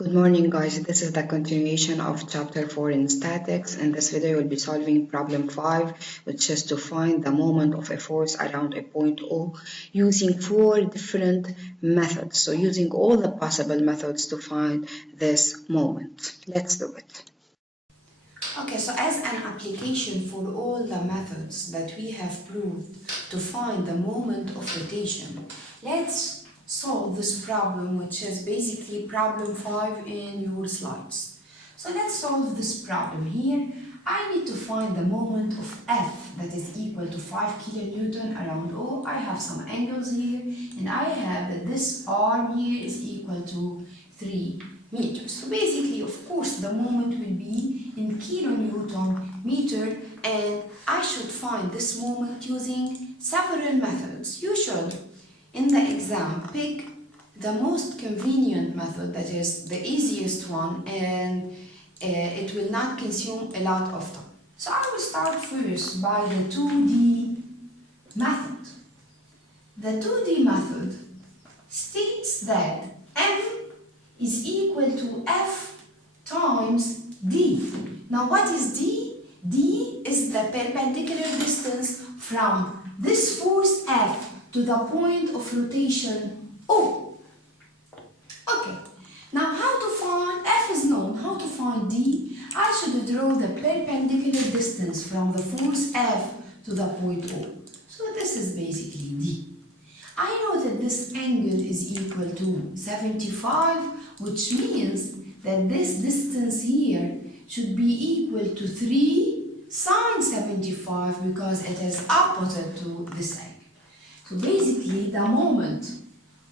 Good morning, guys. This is the continuation of chapter 4 in statics. In this video, we'll be solving problem 5, which is to find the moment of a force around a point O using 4 different methods. So using all the possible methods to find this moment. Let's do it. Okay, so as an application for all the methods that we have proved to find the moment of rotation, let's solve this problem, which is basically problem 5 in your slides. So let's solve this problem here. I need to find the moment of F that is equal to 5 kilonewton around O. I have some angles here, and I have that this arm here is equal to 3 meters. So basically, of course, the moment will be in kilonewton meter, and I should find this moment using several methods. You should, in the exam, pick the most convenient method, that is the easiest one, and it will not consume a lot of time. So I will start first by the 2D method. The 2D method states that M is equal to F times D. Now what is D? D is the perpendicular distance from this force F to the point of rotation O. Okay, now how to find, F is known, how to find D? I should draw the perpendicular distance from the force F to the point O. So this is basically D. I know that this angle is equal to 75, which means that this distance here should be equal to 3 sine 75 because it is opposite to this angle. So basically the moment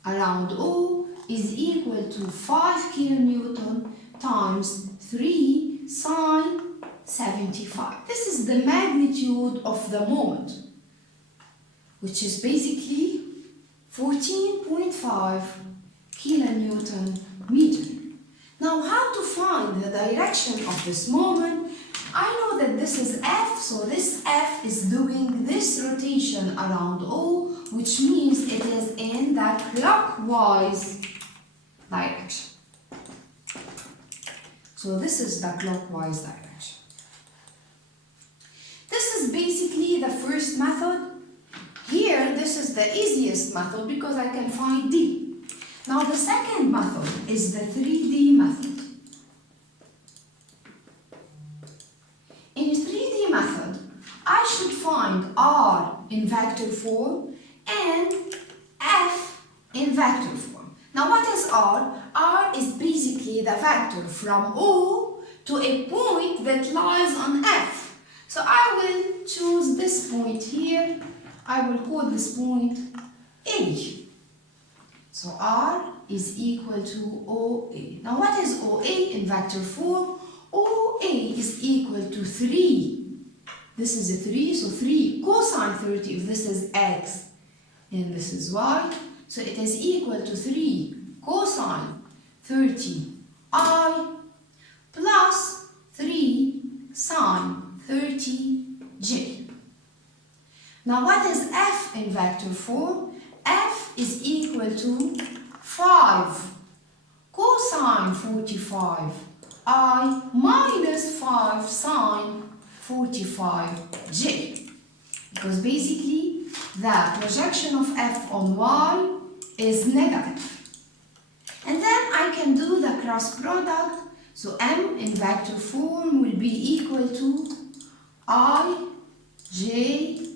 around O is equal to 5 kilonewton times 3 sine 75. This is the magnitude of the moment, which is basically 14.5 kilonewton meter. Now how to find the direction of this moment? I know that this is F, so this F is doing this rotation around O, which means it is in the clockwise direction. So this is the clockwise direction. This is basically the first method. Here, this is the easiest method because I can find D. Now the second method is the 3D method. In 3D method, I should find R in vector form and F in vector form. Now what is R? R is basically the vector from O to a point that lies on F. So I will choose this point here. I will call this point A. So R is equal to OA. Now what is OA in vector form? OA is equal to 3. This is a 3, so 3 cosine 30 if this is X and this is Y. So it is equal to 3 cosine 30 I plus 3 sine 30 J. Now what is F in vector form? F is equal to 5 cosine 45 I minus 5 sine 45 J. Because basically the projection of F on Y is negative. And then I can do the cross product. So M in vector form will be equal to I, J,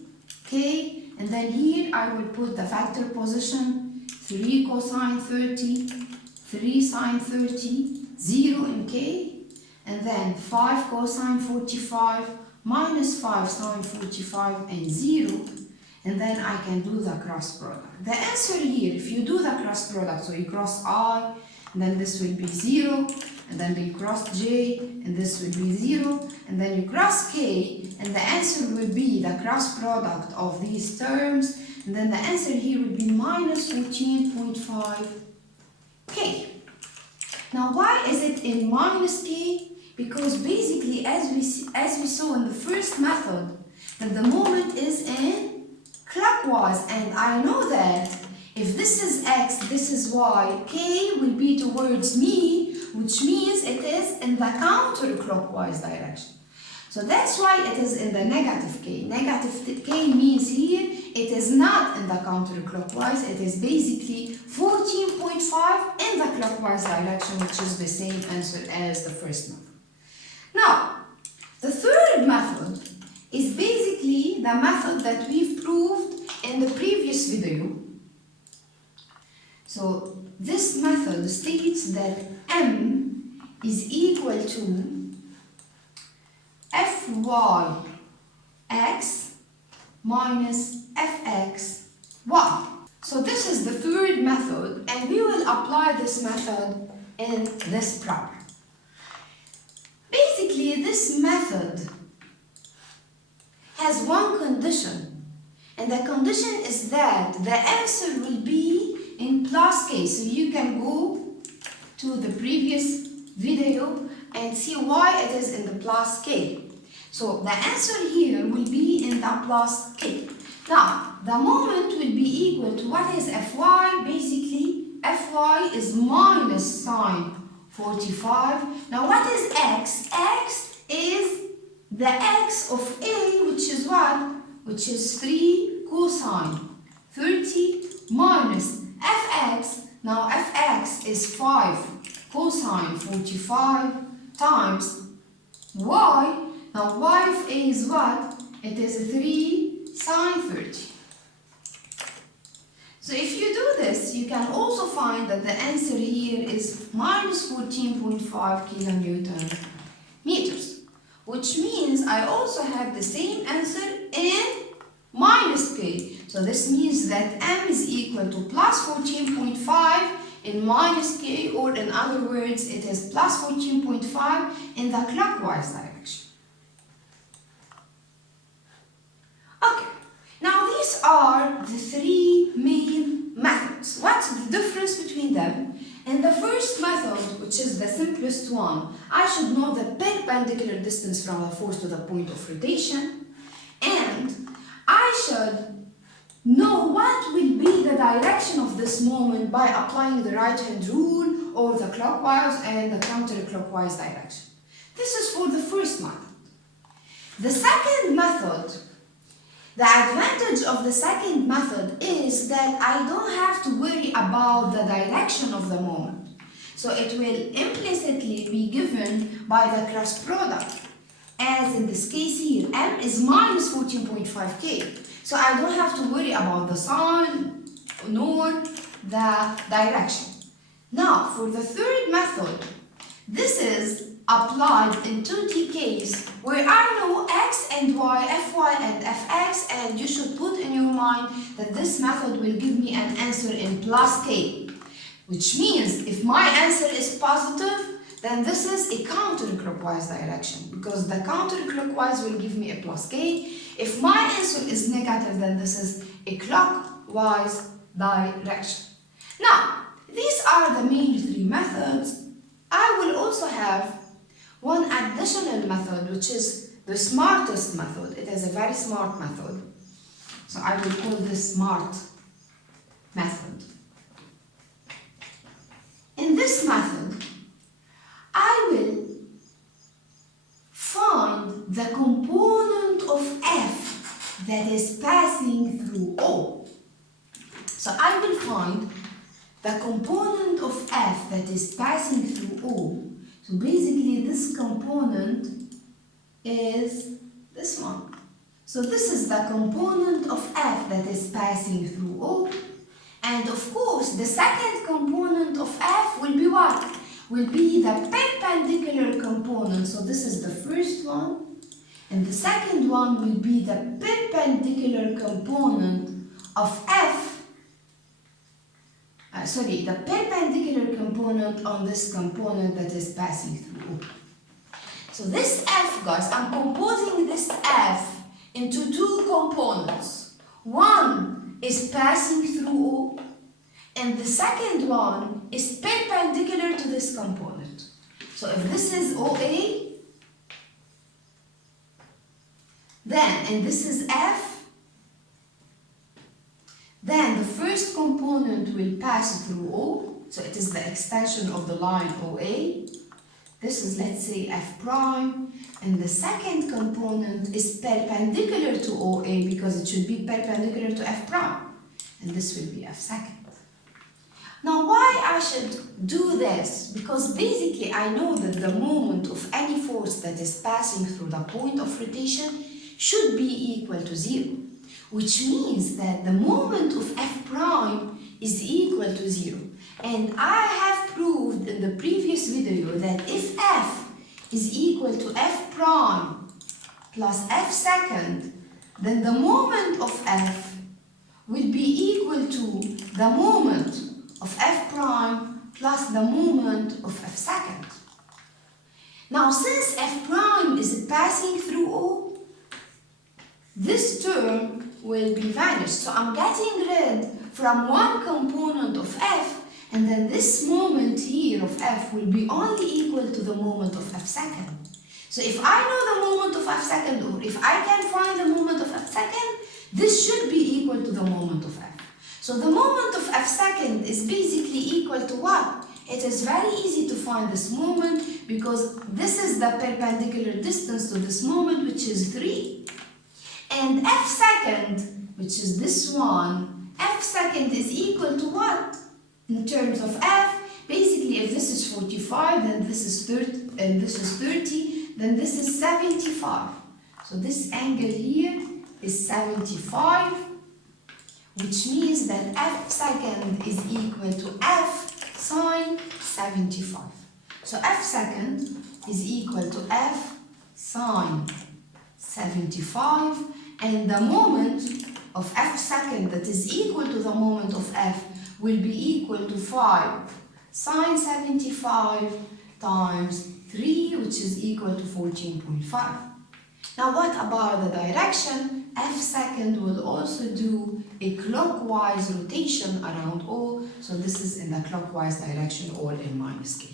K. And then here I will put the vector position 3 cosine 30, 3 sine 30, 0 in K, and then 5 cosine 45 minus 5 sine 45 and 0, and then I can do the cross product. The answer here, if you do the cross product, so you cross I, and then this will be 0, and then you cross J, and this will be 0, and then you cross K, and the answer will be the cross product of these terms, and then the answer here will be minus 14.5 K. Now why is it in minus K? Because basically as we saw in the first method, that the moment is in clockwise, and I know that if this is X, this is Y, K will be towards me, which means it is in the counterclockwise direction. So that's why it is in the negative k. Negative k means here it is not in the counterclockwise, it is basically 14.5 in the clockwise direction, which is the same answer as the first method. Now, the third method is basically the method that we've proved in the previous video. So this method states that m is equal to fyx minus fxy. So this is the third method, and we will apply this method in this problem. Basically, this method has one condition, and the condition is that the answer will be in plus k. So you can go to the previous video and see why it is in the plus k. So the answer here will be in the plus k. Now, the moment will be equal to what is fy? Basically, fy is minus sine 45. Now, what is x? X is the x of a, which is what? Which is 3 cosine 30 minus fx. Now, fx is 5 cosine 45 times y. Now, y of a is what? It is 3 sine 30. So if you do this, you can also find that the answer here is minus 14.5 kilonewton meters, which means I also have the same answer in minus k. So this means that m is equal to plus 14.5 in minus k, or in other words, it is plus 14.5 in the clockwise direction. Okay, now these are the three main methods. What's the difference between them? In the first method, which is the simplest one, I should know the perpendicular distance from the force to the point of rotation, and I should know what will be the direction of this moment by applying the right-hand rule or the clockwise and the counterclockwise direction. This is for the first method. The second method, the advantage of the second method is that I don't have to worry about the direction of the moment. So it will implicitly be given by the cross product. As in this case here, m is minus 14.5 k. So I don't have to worry about the sign nor the direction. Now, for the third method, this is applied in 2D case where I know x and y, fy and fx, and you should put in your mind that this method will give me an answer in plus k, which means if my answer is positive, then this is a counterclockwise direction, because the counterclockwise will give me a plus k. If my answer is negative, then this is a clockwise direction. Now, these are the main three methods. I will also have one additional method, which is the smartest method. It is a very smart method. So I will call this smart method. In this method, I will find the component of f that is passing through O. So I will find the component of f that is passing through O. So basically this component is this one. So this is the component of f that is passing through O. And of course, the second component of f will be what? Will be the perpendicular component. So this is the first one. And the second one will be the perpendicular component of f. The perpendicular component on this component that is passing through O. So this f, guys, I'm composing this f into two components. One is passing through O, and the second one is perpendicular to this component. So if this is OA, then, and this is F, then the first component will pass through O, so it is the extension of the line OA. This is, let's say, F prime, and the second component is perpendicular to OA because it should be perpendicular to F prime, and this will be F second. Now, why I should do this? Because basically I know that the moment of any force that is passing through the point of rotation should be equal to 0, which means that the moment of F prime is equal to 0. And I have proved in the previous video that if F is equal to F prime plus F second, then the moment of F will be equal to the moment of F prime plus the moment of F second. Now, since F prime is passing through O, this term will be vanished. So I'm getting rid from one component of F, and then this moment here of F will be only equal to the moment of F second. So if I know the moment of F second, or if I can find the moment of F second, this should be equal to the moment of F. So the moment of F second is basically equal to what? It is very easy to find this moment because this is the perpendicular distance to this moment, which is 3. And F second, which is this one, F second is equal to what? In terms of F, basically if this is 45, then this is 30, and this is 30, then this is 75. So this angle here is 75, which means that F second is equal to F sine 75. So F second is equal to F sine 75, and the moment of F second that is equal to the moment of F will be equal to 5 sine 75 times 3, which is equal to 14.5. Now what about the direction? F second will also do a clockwise rotation around O, so this is in the clockwise direction or in minus K.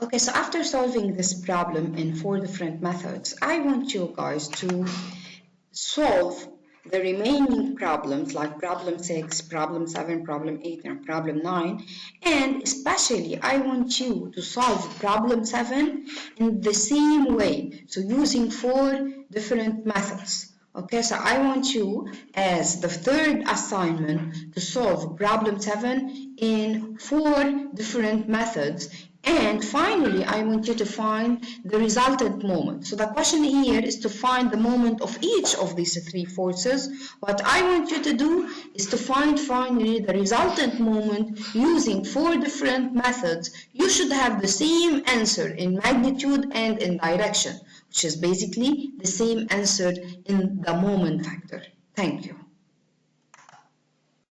Okay, so after solving this problem in 4 different methods, I want you guys to solve the remaining problems like problem 6, problem 7, problem 8, and problem 9. And especially, I want you to solve problem 7 in the same way, so using 4 different methods. Okay, so I want you, as the third assignment, to solve problem 7 in 4 different methods. And finally, I want you to find the resultant moment. So the question here is to find the moment of each of these 3 forces. What I want you to do is to find finally the resultant moment using 4 different methods. You should have the same answer in magnitude and in direction, which is basically the same answer in the moment factor. Thank you.